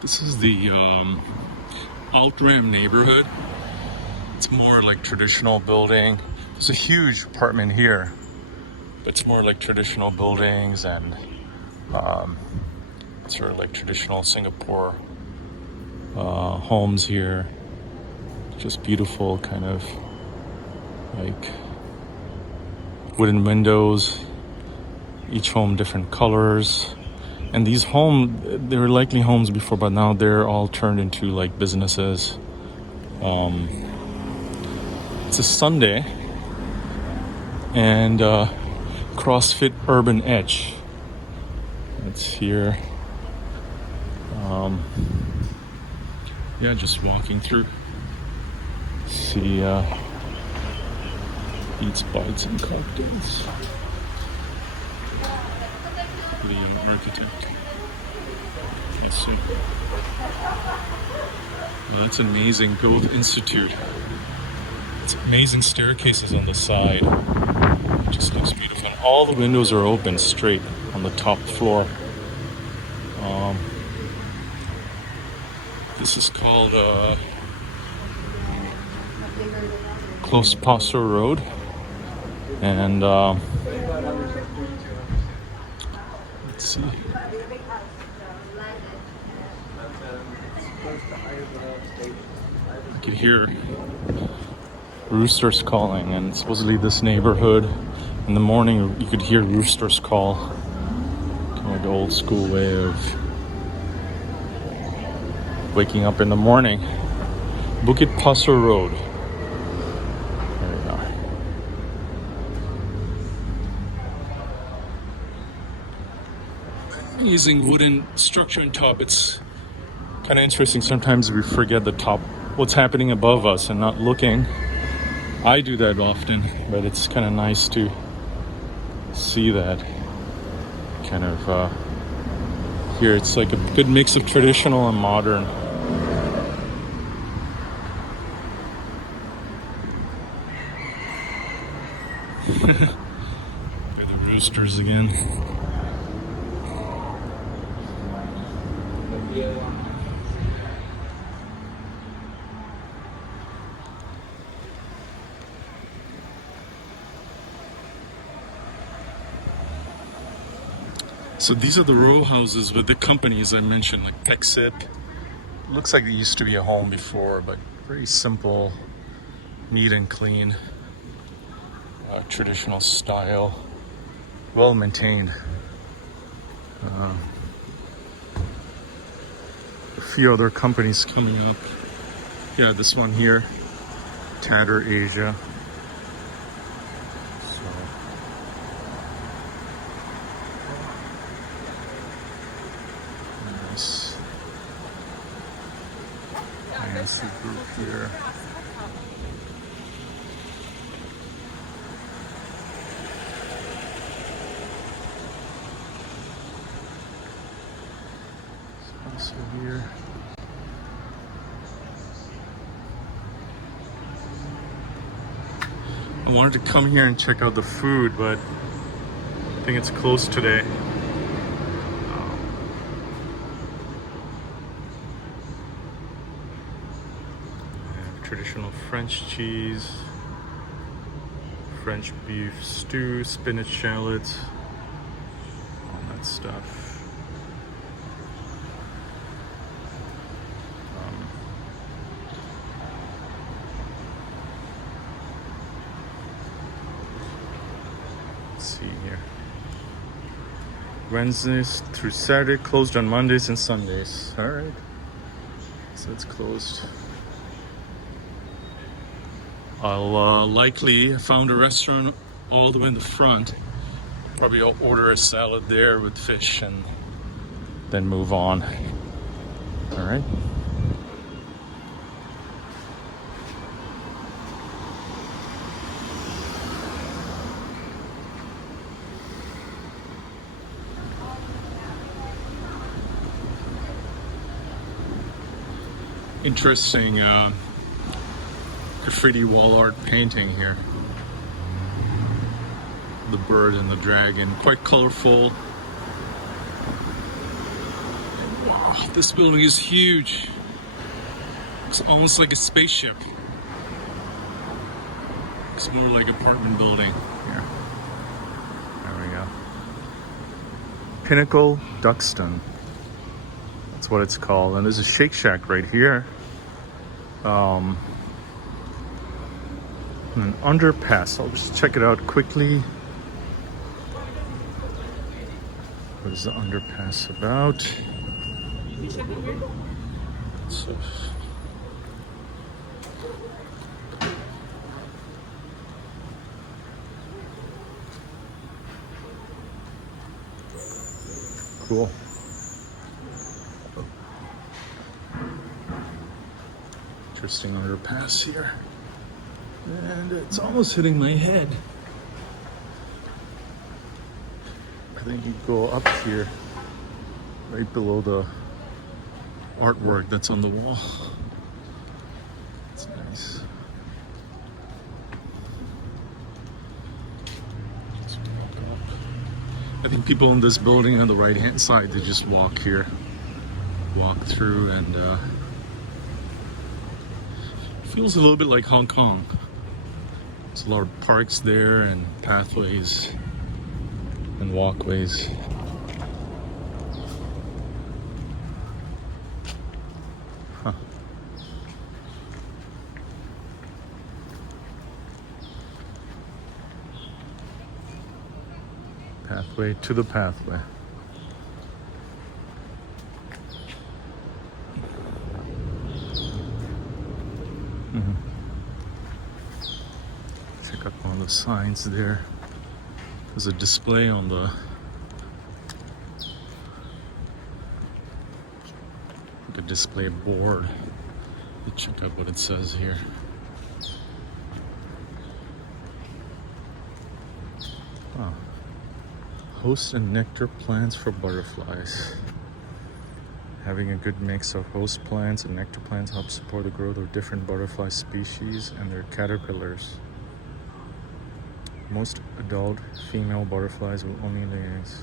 This is the Outram neighborhood. It's more like traditional building. There's a huge apartment here, but it's more like traditional buildings and sort of like traditional Singapore homes here. Just beautiful, kind of like wooden windows. Each home different colors. And these homes, they were likely homes before, but now they're all turned into like businesses. It's a Sunday, and CrossFit Urban Edge. It's here. Yeah, just walking through. See, eats, bites, and cocktails. The architect. Yes, sir. Well, that's an amazing Goethe Institute. It's amazing staircases on the side. It just looks beautiful. And all the windows are open straight on the top floor. This is called Close Pastor Road. And let's see. I could hear roosters calling, and supposedly this neighborhood in the morning you could hear roosters call. Kind of like the old school way of waking up in the morning. Bukit Pasir Road. There we are. Amazing wooden structure on top. It's kind of interesting. Sometimes we forget the top, what's happening above us, and not looking. I do that often, but it's kind of nice to see that. Kind of here, it's like a good mix of traditional and modern. Look at the roosters again. So these are the row houses with the companies I mentioned, like Pexip. Looks like it used to be a home before, but very simple, neat and clean, traditional style, well maintained. A few other companies coming up. Yeah, this one here, Tatter Asia. Nice group here. Also here. I wanted to come here and check out the food, but I think it's closed today. Traditional French cheese, French beef stew, spinach shallots, all that stuff. Let's see here. Wednesdays through Saturday, closed on Mondays and Sundays. All right, so it's closed. I'll likely found a restaurant all the way in the front. Probably I'll order a salad there with fish and then move on. All right. Interesting graffiti wall art painting here. The bird and the dragon, quite colorful. Wow. This building is huge. It's almost like a spaceship. It's more like an apartment building. Here. There we go. Pinnacle Duxton. That's what it's called. And there's a Shake Shack right here. And an underpass. I'll just check it out quickly. What is the underpass about? So, cool. Interesting underpass here. And it's almost hitting my head. I think you go up here, right below the artwork that's on the wall. It's nice. Just walk up. I think people in this building on the right hand side, they just walk here, walk through, and feels a little bit like Hong Kong. There's a lot of parks there and pathways and walkways. Huh. Pathway to the pathway. Check out one of the signs there. There's a display on the display board. Let's check out what it says here. Oh. Host and nectar plants for butterflies. Having a good mix of host plants and nectar plants helps support the growth of different butterfly species and their caterpillars. Most adult female butterflies will only lay eggs.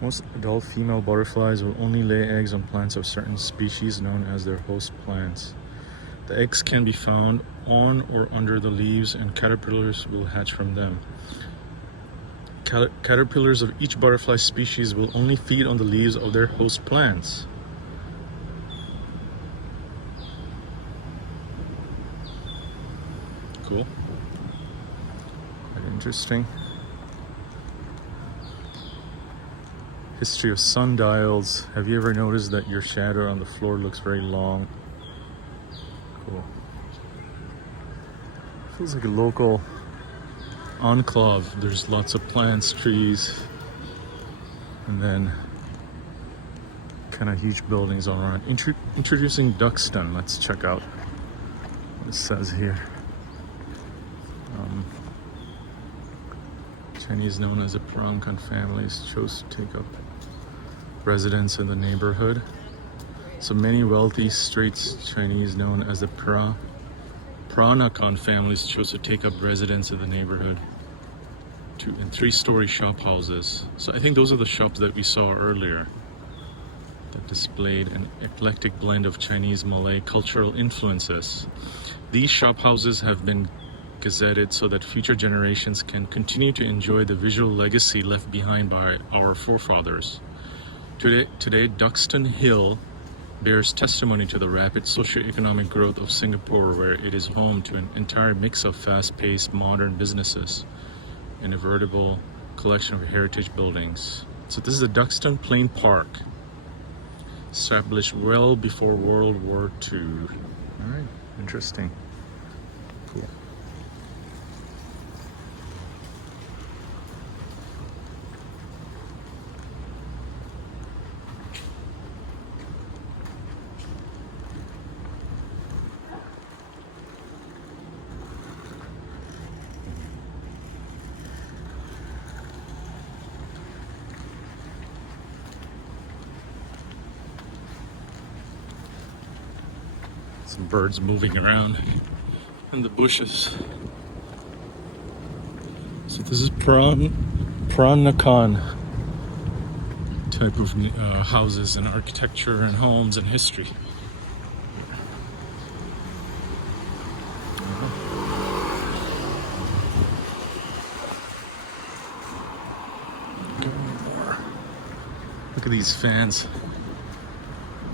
Most adult female butterflies will only lay eggs on plants of certain species known as their host plants. The eggs can be found on or under the leaves, and caterpillars will hatch from them. Caterpillars of each butterfly species will only feed on the leaves of their host plants. Cool. Quite interesting. History of sundials. Have you ever noticed that your shadow on the floor looks very long? Cool. Feels like a local enclave. There's lots of plants, trees, and then kind of huge buildings all around. Introducing Duxton. Let's check out what it says here. Chinese known as the Peranakan families chose to take up residence in the neighborhood. So many wealthy straight Chinese known as the Peranakan families chose to take up residence in the neighborhood. 2 and 3-story shop houses. So I think those are the shops that we saw earlier that displayed an eclectic blend of Chinese Malay cultural influences. These shop houses have been gazetted so that future generations can continue to enjoy the visual legacy left behind by our forefathers. Today, Duxton Hill bears testimony to the rapid socioeconomic growth of Singapore, where it is home to an entire mix of fast-paced modern businesses and a veritable collection of heritage buildings. So this is the Duxton Plain Park, established well before World War II. All right, interesting. Cool. Some birds moving around in the bushes. So this is Peranakan type of houses and architecture and homes and history. Look at these fans.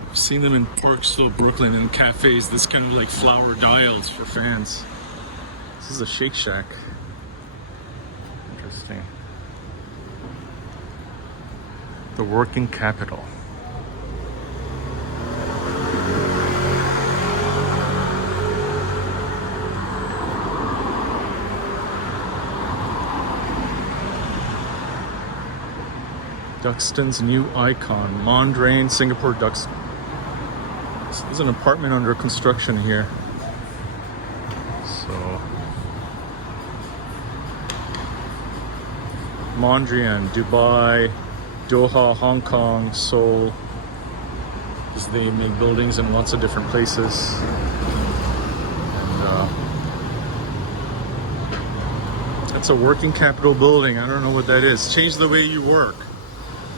I've seen them in Parksville, Brooklyn, and cafes. This kind of like flower dials for fans. This is a Shake Shack. Interesting. The working capital. Duxton's new icon, Mondrain, Singapore Duxton. There's an apartment under construction here. So, Mondrian, Dubai, Doha, Hong Kong, Seoul. Because they make buildings in lots of different places. And that's a working capital building. I don't know what that is. Change the way you work.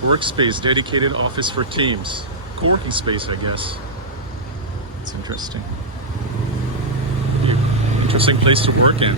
Workspace, dedicated office for teams. Co-working space, I guess. It's interesting. Interesting place to work in.